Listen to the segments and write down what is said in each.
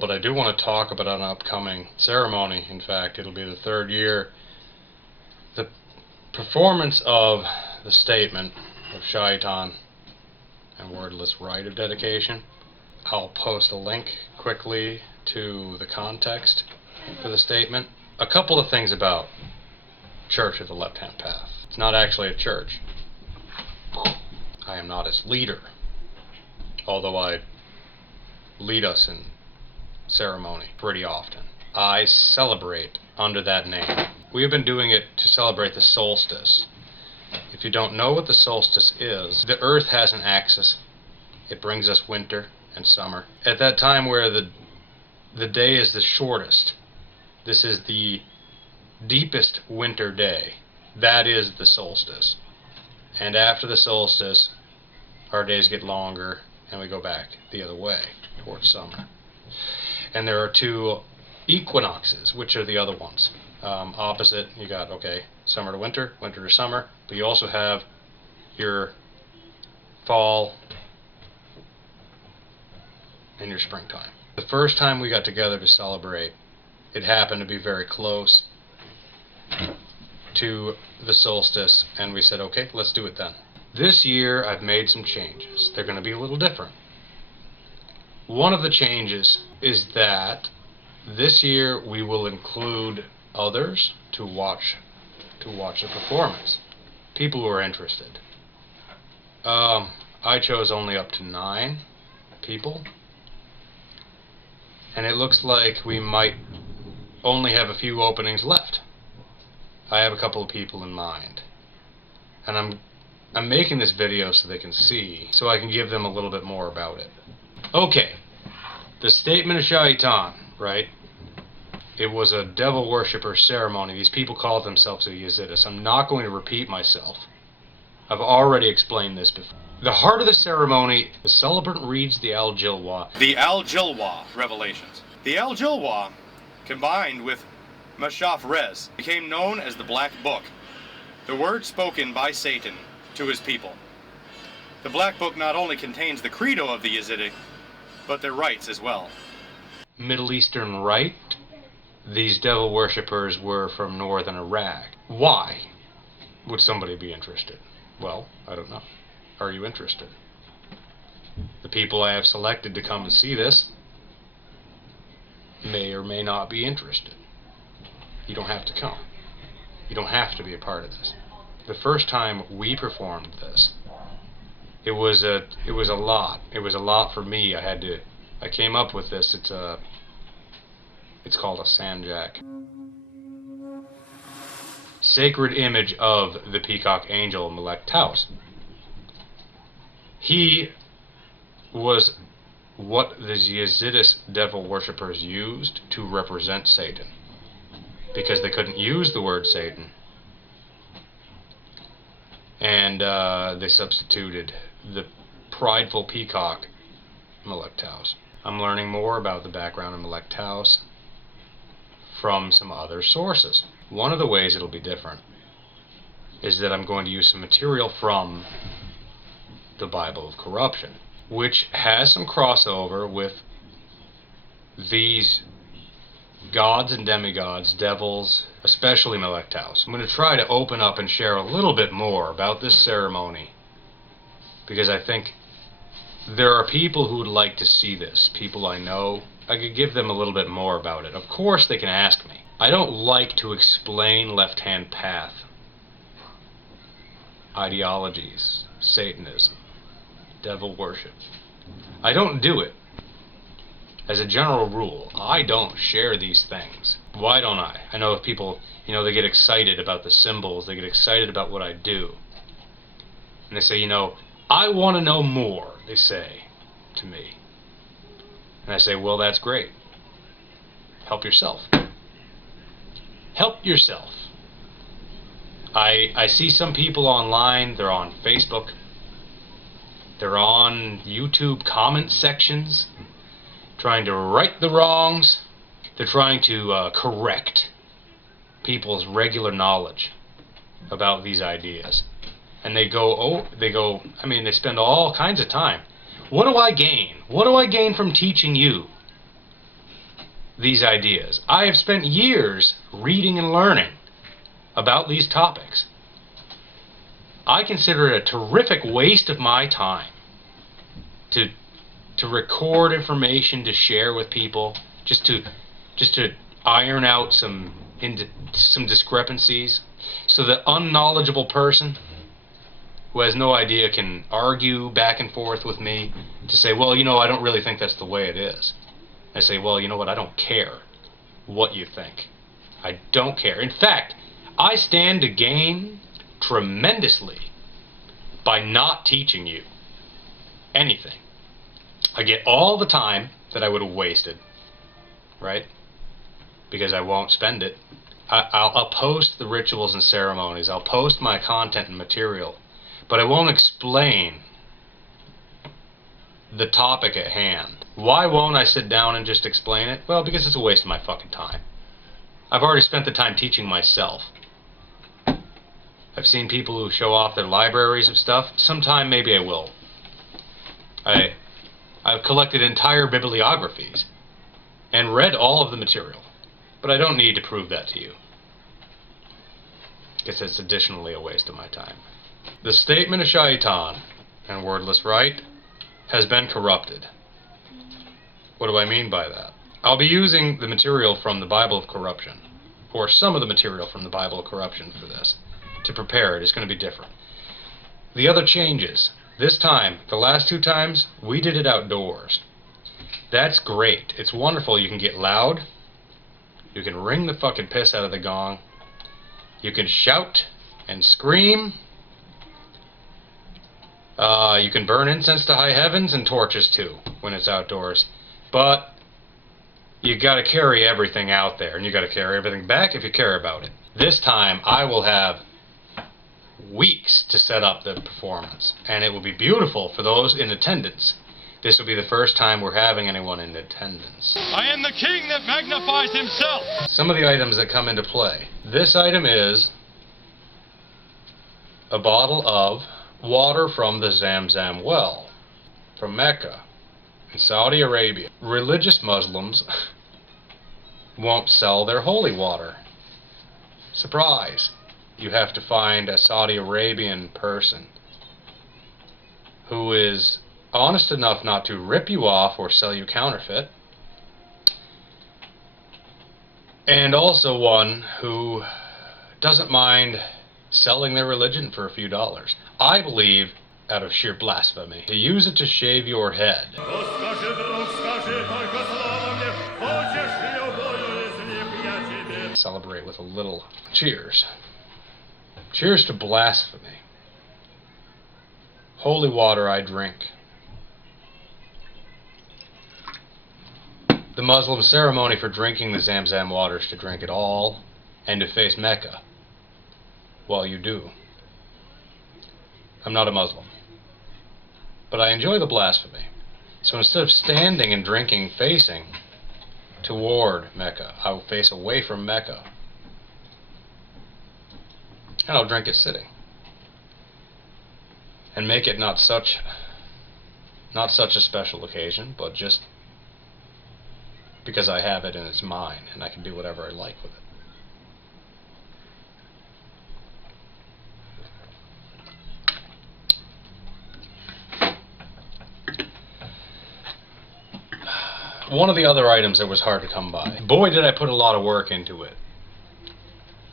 But I do want to talk about an upcoming ceremony. In fact, it'll be the 3rd year. The performance of the Statement of Shaitan and Wordless Rite of Dedication. I'll post a link quickly to the context for the statement. A couple of things about Church of the Left-Hand Path. It's not actually a church. I am not its leader, although I lead us in ceremony pretty often. I celebrate under that name. We have been doing it to celebrate the solstice. If you don't know what the solstice is, the earth has an axis. It brings us winter and summer. At that time where the day is the shortest, this is the deepest winter day. That is the solstice. And after the solstice, our days get longer and we go back the other way towards summer. And there are 2 equinoxes, which are the other ones. Opposite, you got, summer to winter, winter to summer, but you also have your fall and your springtime. The first time we got together to celebrate, it happened to be very close to the solstice, and we said, okay, let's do it then. This year I've made some changes. They're going to be a little different. One of the changes is that this year we will include others to watch the performance. People who are interested. I chose only up to 9 people, and it looks like we might only have a few openings left. I have a couple of people in mind, and I'm making this video so they can see, so I can give them a little bit more about it. Okay, the Statement of Shaitan, right? It was a devil worshipper ceremony. These people called themselves the Yazidis. I'm not going to repeat myself. I've already explained this before. The heart of the ceremony, the celebrant reads the Al-Jilwah. The Al-Jilwah revelations. The Al-Jilwah, combined with Mashaf Rez, became known as the Black Book, the word spoken by Satan to his people. The Black Book not only contains the credo of the Yazidi, but their rites as well. Middle Eastern Rite. These devil worshippers were from northern Iraq. Why would somebody be interested? Well, I don't know. Are you interested? The people I have selected to come and see this may or may not be interested. You don't have to come. You don't have to be a part of this. The first time we performed this, it was a lot. It was a lot for me. I came up with this. It's called a Sanjak. Sacred image of the peacock angel Melech Taus. He was what the Yazidis devil worshippers used to represent Satan, because they couldn't use the word Satan, and they substituted the prideful peacock Melech Taus. I'm learning more about the background of Melech Taus from some other sources. One of the ways it'll be different is that I'm going to use some material from the Bible of Corruption, which has some crossover with these gods and demigods, devils, especially Melech Taus. I'm going to try to open up and share a little bit more about this ceremony, because I think there are people who would like to see this, people I know. I could give them a little bit more about it. Of course they can ask me. I don't like to explain left-hand path, ideologies, Satanism, devil worship. I don't do it. As a general rule, I don't share these things. Why don't I? I know if people, they get excited about the symbols, they get excited about what I do. And they say, I want to know more, they say to me. And I say, well, that's great. Help yourself. Help yourself. I see some people online, they're on Facebook, they're on YouTube comment sections, trying to right the wrongs. They're trying to correct people's regular knowledge about these ideas. And they spend all kinds of time. What do I gain? What do I gain from teaching you? these ideas. I have spent years reading and learning about these topics. I consider it a terrific waste of my time to record information to share with people, just to iron out some discrepancies, so the unknowledgeable person who has no idea can argue back and forth with me to say, well, you know, I don't really think that's the way it is. I say, well, you know what, I don't care what you think. I don't care. In fact, I stand to gain tremendously by not teaching you anything. I get all the time that I would have wasted, right? Because I won't spend it. I'll post the rituals and ceremonies. I'll post my content and material. But I won't explain the topic at hand. Why won't I sit down and just explain it? Well, because it's a waste of my fucking time. I've already spent the time teaching myself. I've seen people who show off their libraries of stuff. Sometime maybe I will. I've collected entire bibliographies and read all of the material. But I don't need to prove that to you, because it's additionally a waste of my time. The statement of Shaitan and Wordless Rite has been corrupted. What do I mean by that? I'll be using the material from the Bible of Corruption, or some of the material from the Bible of Corruption for this. To prepare it, it's going to be different. The other changes. This time, the last 2 times, we did it outdoors. That's great. It's wonderful. You can get loud. You can ring the fucking piss out of the gong. You can shout and scream. You can burn incense to high heavens and torches too when it's outdoors. But you got to carry everything out there, and you got to carry everything back if you care about it. This time I will have weeks to set up the performance, and it will be beautiful for those in attendance. This will be the first time we're having anyone in attendance. I am the king that magnifies himself. Some of the items that come into play. This item is a bottle of water from the Zamzam well, from Mecca, in Saudi Arabia. Religious Muslims won't sell their holy water. Surprise! You have to find a Saudi Arabian person who is honest enough not to rip you off or sell you counterfeit, and also one who doesn't mind selling their religion for a few dollars. I believe, out of sheer blasphemy, to use it to shave your head. Celebrate with a little cheers. Cheers to blasphemy. Holy water I drink. The Muslim ceremony for drinking the Zamzam water is to drink it all and to face Mecca while you do. I'm not a Muslim, but I enjoy the blasphemy. So instead of standing and drinking facing toward Mecca, I will face away from Mecca, and I'll drink it sitting, and make it not such a special occasion, but just because I have it and it's mine, and I can do whatever I like with it. One of the other items that was hard to come by. Boy, did I put a lot of work into it.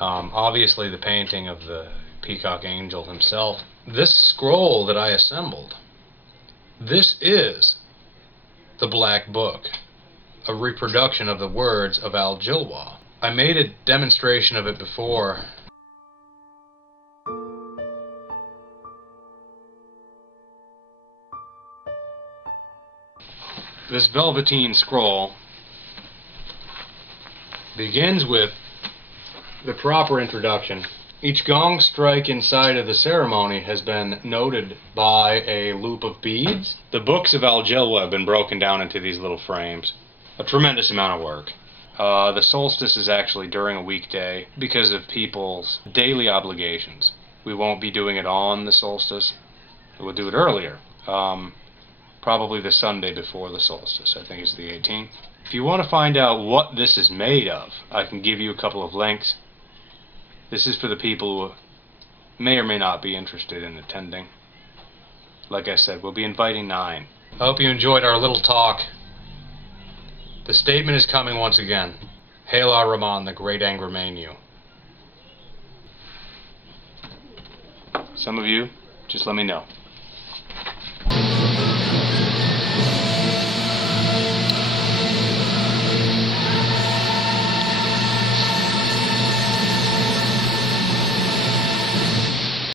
Obviously the painting of the peacock angel himself. This scroll that I assembled, this is the Black Book, a reproduction of the words of Al-Jilwah. I made a demonstration of it before. This velveteen scroll begins with the proper introduction. Each gong strike inside of the ceremony has been noted by a loop of beads. The books of Al-Jilwah have been broken down into these little frames. A tremendous amount of work. The solstice is actually during a weekday because of people's daily obligations. We won't be doing it on the solstice. We'll do it earlier. Probably the Sunday before the solstice. I think it's the 18th. If you want to find out what this is made of, I can give you a couple of links. This is for the people who may or may not be interested in attending. Like I said, we'll be inviting 9. I hope you enjoyed our little talk. The statement is coming once again. Hail Ar-Rahman, the great anger manu. Some of you, just let me know.